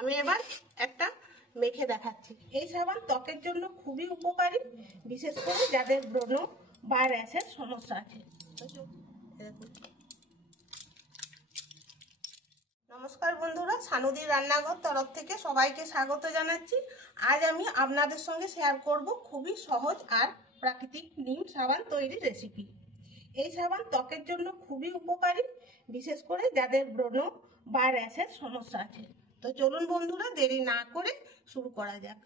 আমি এবার একটা মেখে দেখাচ্ছি। এই সাবান ত্বকের জন্য খুবই উপকারী, বিশেষ করে যাদের ব্রণ বা র্যাশের সমস্যা আছে। নমস্কার বন্ধুরা, সানুদির রান্নাঘর তরফ থেকে সবাইকে স্বাগত জানাচ্ছি। আজ আমি আপনাদের সঙ্গে শেয়ার করব খুবই সহজ আর প্রাকৃতিক নিম সাবান তৈরির রেসিপি। এই সাবান ত্বকের জন্য খুবই উপকারী, বিশেষ করে যাদের ব্রণ বা র্যাশের সমস্যা আছে। তো চলুন বন্ধুরা, দেরি না করে শুরু করা যাক।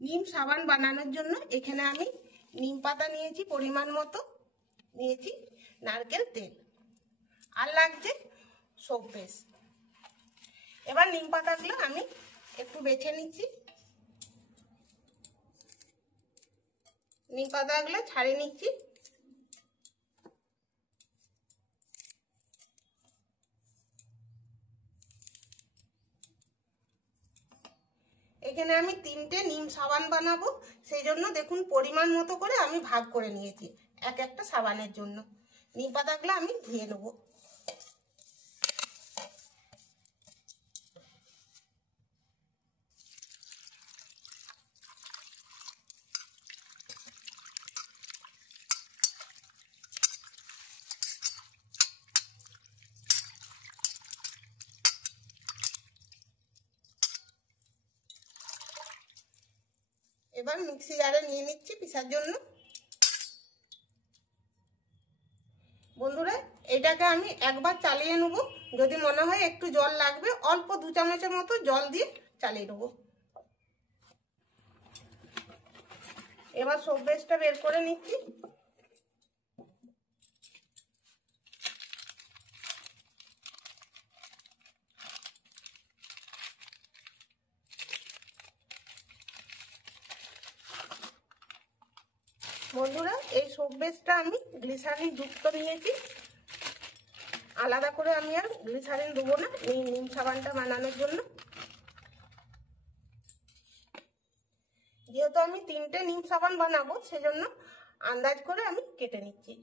নিম সাবান বানানোর জন্য এখানে আমি নিম পাতা নিয়েছি, পরিমাণ মতো নিয়েছি নারকেল তেল, আর লাগছে সোপ বেস। এবার নিম পাতাগুলো আমি একটু বেছে নিচ্ছি, নিম পাতাগুলো ছাড়িয়ে নিচ্ছি। এখানে আমি 3টে নিম সাবান বানাবো, সেই জন্য দেখুন পরিমাণ মতো করে আমি ভাগ করে নিয়েছি এক একটা সাবানের জন্য। নিম পাতাগুলো আমি ধুয়ে নেবো। এবার মিক্সি জারে নিয়ে নিচ্ছি পিসার জন্য। বন্ধুরা, এটাকে আমি একবার চালিয়ে নেবো, যদি মনে হয় একটু জল লাগবে অল্প 2 চামচের মতো জল দিয়ে চালিয়ে নেবো। এবার সোপ বেসটা বের করে নিচ্ছি। বন্ধুরা, এই সোপ বেসটা আমি গ্লিসারিন যুক্ত নিয়েছি, আলাদা করে আমি আর গ্লিসারিন দেবো না এই নিম সাবানটা বানানোর জন্য। যেহেতু আমি 3টে নিম সাবান বানাবো, সেজন্য আন্দাজ করে আমি কেটে নিচ্ছি।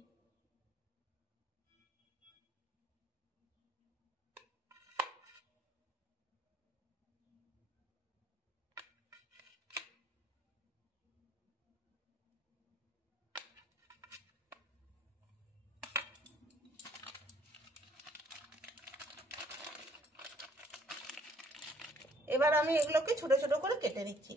এবার আমি এগুলোকে ছোট ছোট করে কেটে নিচ্ছি।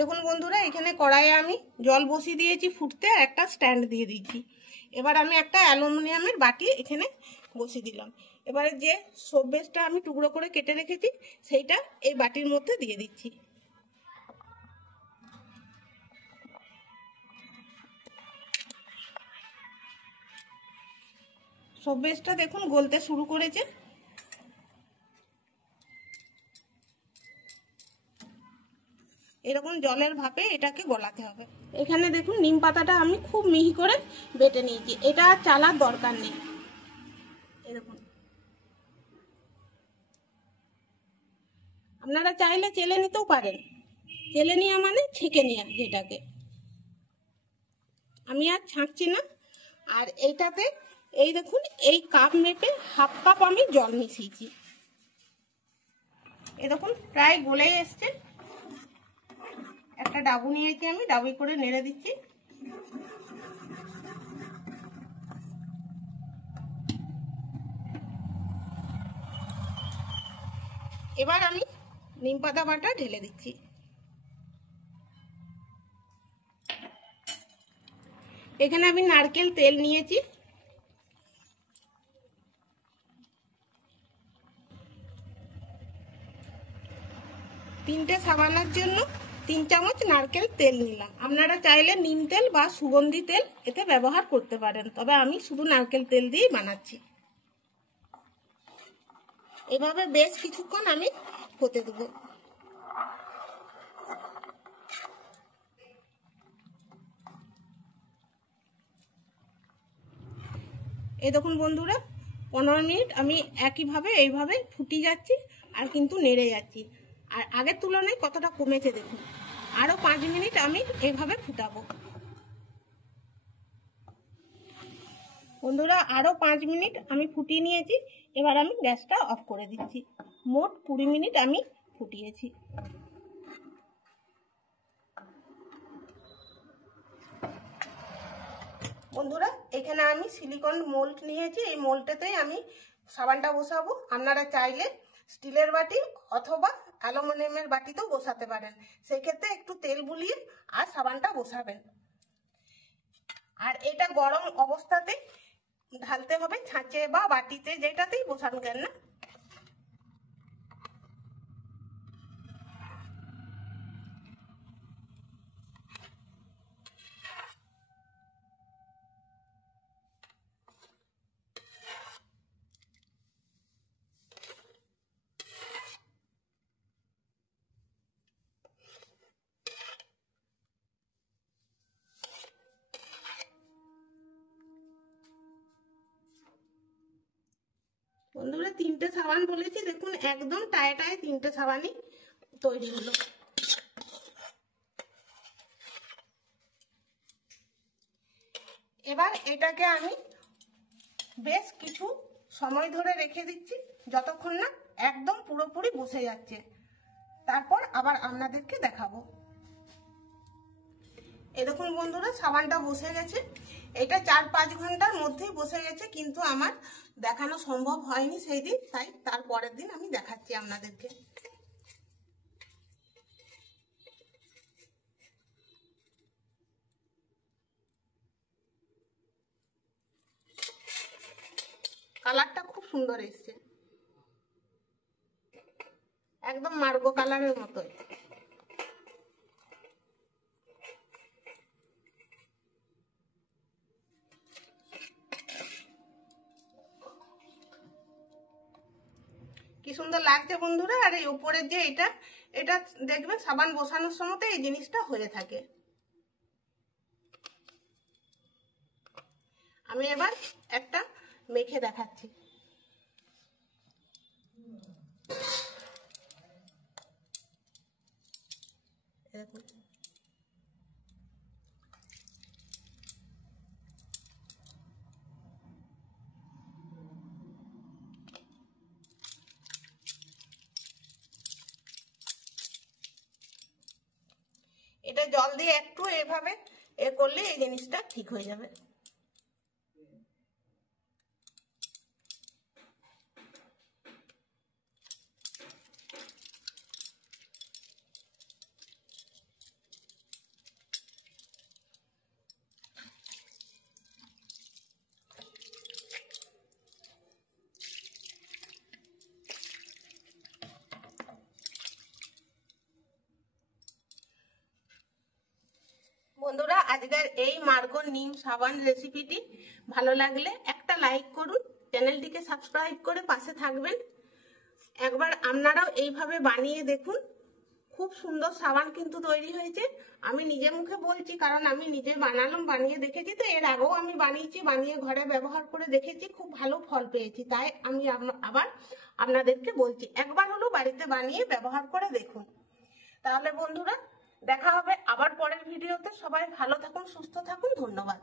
দেখুন বন্ধুরা, এখানে কড়াইয়ে আমি জল বসিয়ে দিয়েছি ফুটতে, আর একটা স্ট্যান্ড দিয়ে দিচ্ছি। এবার আমি একটা অ্যালুমিনিয়ামের বাটি এখানে বসিয়ে দিলাম। এবারে যে সোপ বেসটা আমি টুকরো করে কেটে রেখেছি সেইটা এই বাটির মধ্যে দিয়ে দিচ্ছি। সোপ বেসটা দেখুন গলতে শুরু করেছে। এরকম জলের ভাপে এটাকে গলাতে হবে। এখানে দেখুন নিম পাতাটা আমি খুব মিহি করে বেটে নিয়েছি, এটা আর চালার দরকার নেই। এরকম আপনারা চাইলে চেলে নিতেও পারেন, চেলে নেওয়া মানে ছেঁকে নেওয়া, যেটাকে আমি আর ছাঁকছি না। আর এইটাতে এই দেখুন এই কাপ মেপে হাফ কাপ আমি জল মিশিয়েছি। এই দেখুন প্রায় গলে এসছে। একটা ডাবু নিয়েছি আমি, ডাবু করে নেড়ে দিচ্ছি। এবার আমি নিম পাতা বাটা ঢেলে দিচ্ছি। এখানে আমি নারকেল তেল নিয়েছি, তিনটে সাবানের জন্য 3 চামচ নারকেল তেল নিলাম। আপনারা চাইলে নিম তেল বা সুগন্ধি তেল এতে ব্যবহার করতে পারেন, তবে আমি শুধু নারকেল তেল দিয়েই বানাচ্ছি। এভাবে বেশ কিছুক্ষণ আমি হতে দেবো। এই দেখুন বন্ধুরা, 15 মিনিট আমি একইভাবে এইভাবে ফুটিয়ে যাচ্ছি আর কিন্তু নেড়ে যাচ্ছি। আর আগের তুলনায় কতটা কমেছে দেখুন। আরও 5 মিনিট আমি এইভাবে ফুটাবো। বন্ধুরা, আরও 5 মিনিট আমি ফুটিয়ে নিয়েছি। এবার আমি গ্যাসটা অফ করে দিচ্ছি। মোট 20 মিনিট আমি ফুটিয়েছি। বন্ধুরা, এখানে আমি সিলিকন মোল্ড নিয়েছি। এই মোল্ডটাতেই আমি সাবানটা বসাবো। আপনারা চাইলে স্টিলের বাটি অথবা অ্যালুমিনিয়ামের বাটিতেও বসাতে পারেন। সেই ক্ষেত্রে একটু তেল বুলিয়ে আর সাবানটা বসাবেন। আর এটা গরম অবস্থাতে ঢালতে হবে, ছাঁচে বা বাটিতে যেটাতেই বসান কেন না। বন্ধুরা, 3টে সাবান বলেছি, দেখুন একদম টায়ে টায়ে 3টে সাবানই তৈরি হলো। এবার এটাকে আমি বেশ কিছু সময় ধরে রেখে দিচ্ছি, যতক্ষণ না একদম পুরোপুরি বসে যাচ্ছে। তারপর আবার আপনাদেরকে দেখাবো। এই দেখুন বন্ধুরা, সাবানটা বসে গেছে। এটা 4-5 ঘন্টার মধ্যেই বসে গেছে, কিন্তু আমার দেখানো সম্ভব হয়নি সেই দিন, তাই তার পরের দিন আমি দেখাচ্ছি আপনাদেরকে। কালারটা খুব সুন্দর এসছে, একদম মার্গো কালারের মতোই। কি সুন্দর লাগছে বন্ধুরা। আর এই উপরের যে এটা দেখবেন সাবান বসানোর সময় এই জিনিসটা হয়ে থাকে। আমি এবার একটা মেখে দেখাচ্ছি। দেখুন, এটা জল দিয়ে একটু এভাবে করলে এই জিনিসটা ঠিক হয়ে যাবে। বন্ধুরা, আজকের এই মার্গো নিম সাবান রেসিপিটি ভালো লাগলে একটা লাইক করুন, চ্যানেলটিকে সাবস্ক্রাইব করে পাশে থাকবেন। একবার আপনারাও এইভাবে বানিয়ে দেখুন। খুব সুন্দর সাবান কিন্তু তৈরি হয়েছে। আমি নিজে মুখে বলছি, কারণ আমি নিজে বানালাম, বানিয়ে দেখেছি। তো এর আগেও আমি বানিয়েছি, বানিয়ে ঘরে ব্যবহার করে দেখেছি, খুব ভালো ফল পেয়েছি। তাই আমি আবার আপনাদেরকে বলছি, একবার হলো বাড়িতে বানিয়ে ব্যবহার করে দেখুন। তাহলে বন্ধুরা, দেখা হবে আবার পরের ভিডিওতে। সবাই ভালো থাকুন, সুস্থ থাকুন। ধন্যবাদ।